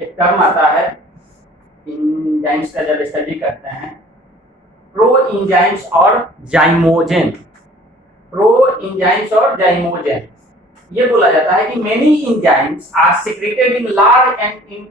एक टर्म आता है इंजाइम्स का, जब स्टडी करते हैं, प्रो इंजाइम्स और जाइमोजेन। प्रो इंजाइम्स और जाइमोजेन, ये बोला जाता है कि many enzymes are secreted in large and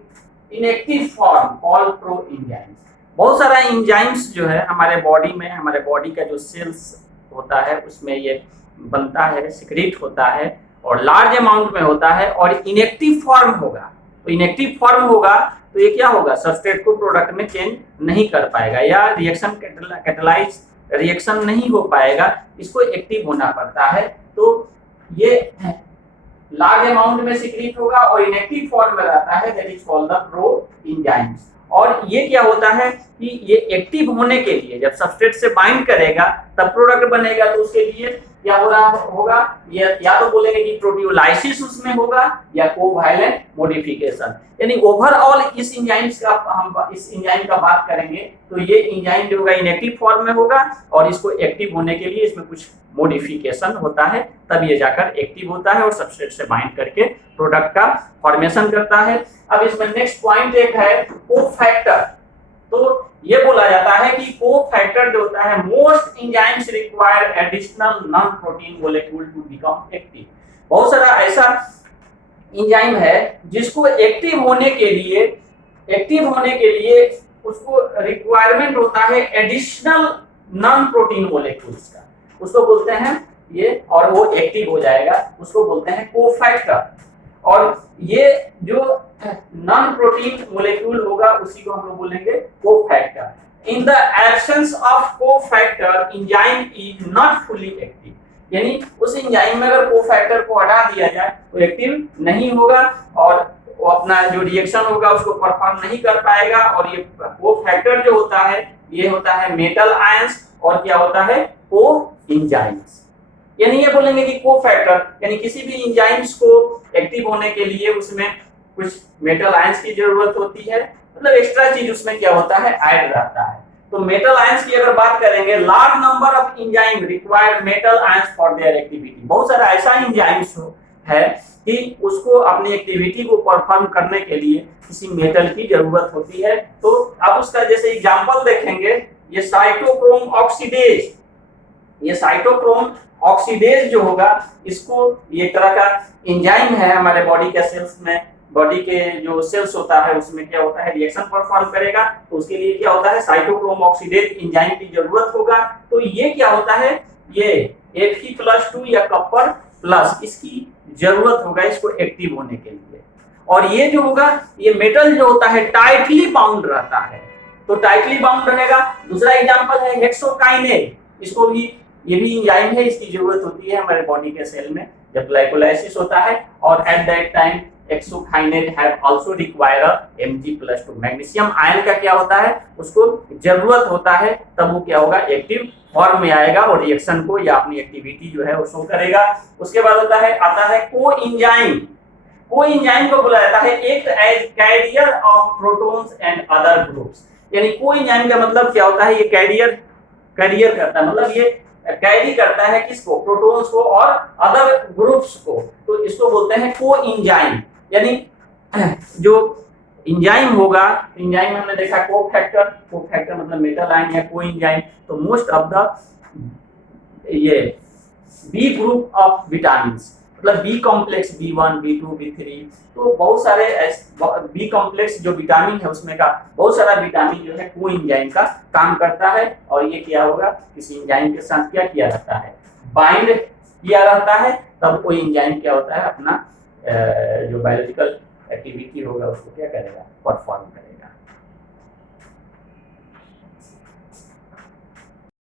inactive form called pro enzymes. बहुत सारा इंजाइम्स जो है हमारे बॉडी में, हमारे बॉडी का जो सेल्स होता है उसमें ये बनता है, सिक्रेट होता है और लार्ज अमाउंट में होता है और इनएक्टिव फॉर्म होगा। तो इनएक्टिव फॉर्म होगा तो ये क्या होगा, सबस्ट्रेट को प्रोडक्ट में चेंज नहीं कर पाएगा या रिएक्शन कैटलाइज रिएक्शन नहीं हो पाएगा, इसको एक्टिव होना पड़ता है। तो ये लार्ज अमाउंट में सिक्रीट होगा और इनएक्टिव फॉर्म में रहता है, that is called the pro enzymes. और ये क्या होता है कि ये एक्टिव होने के लिए जब सबस्ट्रेट से बाइंड करेगा तब प्रोडक्ट बनेगा, तो उसके लिए क्या हो रहा होगा, ये या तो बोलेंगे कि प्रोटियोलाइसिस उसमें होगा या कोवैलेंट मॉडिफिकेशन। यानी ओवरऑल इस एंजाइम्स का हम इस एंजाइम का बात करेंगे तो ये एंजाइम जो होगा इनएक्टिव फॉर्म में होगा और इसको एक्टिव होने के लिए इसमें कुछ मॉडिफिकेशन होता है, तब ये जाकर एक्टिव होता है और सबस्ट्रेट से बाइंड करके प्रोडक्ट का फॉर्मेशन करता है। अब इसमें नेक्स्ट पॉइंट एक है कोफैक्टर। तो ये बोला जाता है कि कोफैक्टर जो होता है, most enzymes require additional non protein molecule to become active. बहुत सारा ऐसा एंजाइम है जिसको एक्टिव होने के लिए उसको रिक्वायरमेंट होता है एडिशनल नॉन प्रोटीन मॉलिक्यूल्स का, उसको बोलते हैं ये, और वो एक्टिव हो जाएगा, उसको बोलते हैं कोफैक्टर। और ये जो नॉन प्रोटीन मॉलिक्यूल होगा उसी को हम लोग बोलेंगे cofactor. In the absence of cofactor enzyme is not fully active. यानी उस एंजाइम में अगर कोफैक्टर को हटा दिया जाए तो एक्टिव नहीं होगा और वो अपना जो रिएक्शन होगा उसको परफॉर्म नहीं कर पाएगा। और ये कोफैक्टर जो होता है ये होता है मेटल आयंस और क्या होता है, को एंजाइम्स। यानी ये बोलेंगे कि कोफैक्टर यानी किसी भी एंजाइम्स को एक्टिव होने के लिए उसमें कुछ मेटल आयंस की जरूरत होती है, मतलब एक्स्ट्रा चीज उसमें क्या होता है, ऐड रहता है। तो मेटल आयंस की अगर बात करेंगे, large number of enzyme require metal ions for their activity. बहुत सारा ऐसा एंजाइम्स है कि उसको अपनी एक्टिविटी को परफॉर्म करने के लिए किसी मेटल की जरूरत होती है। तो अब उसका जैसे एग्जांपल देखेंगे, ये साइटोक्रोम ऑक्सीडेज, ये साइटोक्रोम ऑक्सीडेज जो होगा इसको, ये तरह का एंजाइम है हमारे बॉडी के सेल्स में, बॉडी के जो सेल्स होता है उसमें क्या होता है, रिएक्शन परफॉर्म करेगा, तो उसके लिए क्या होता है, साइटोक्रोम ऑक्सीडेज एंजाइम की जरूरत होगा। तो ये क्या होता है, ये Fe+2 या कॉपर प्लस इसकी जरूरत होगा इसको एक्टिव होने के लिए। और ये जो होगा, ये मेटल जो होता है टाइटली बाउंड रहता है, तो टाइटली बाउंड रहेगा। दूसरा एग्जांपल है हेक्सोकाइनेज, इसको भी, ये भी एंजाइम है, इसकी जरूरत होती है हमारे बॉडी के सेल में जब ग्लाइकोलाइसिस होता है। और at that time hexokinase have also require Mg+2। Magnesium ion का क्या होता है, उसको जरूरत होता है, तब वो क्या होगा, एक्टिव फॉर्म में आएगा और रिएक्शन को या अपनी एक्टिविटी जो है वो शो करेगा। उसके बाद होता है, आता है कोएंजाइम। कोएंजाइम को बोला जाता है act as carrier of protons and other groups. यानी कोएंजाइम का मतलब क्या होता है, ये कैरियर करता है, मतलब ये कैरी करता है किसको, प्रोटॉन्स को और अदर ग्रुप्स को, तो इसको बोलते हैं कोएंजाइम। यानी जो एंजाइम होगा, एंजाइम हमने देखा कोफैक्टर मतलब मेटल आयन या कोएंजाइम। तो मोस्ट ऑफ द ये बी ग्रुप ऑफ विटामिन्स, मतलब B complex, B1, B2, B3, तो बहुत सारे बी कॉम्प्लेक्स जो विटामिन है उसमें का बहुत सारा विटामिन जो है कोएंजाइम का काम करता है। और ये क्या होगा, किसी एंजाइम के साथ क्या किया रहता है, बाइंड किया रहता है, तब कोई एंजाइम क्या होता है, अपना जो बायोलॉजिकल एक्टिविटी होगा उसको क्या करेगा, परफॉर्म करेगा।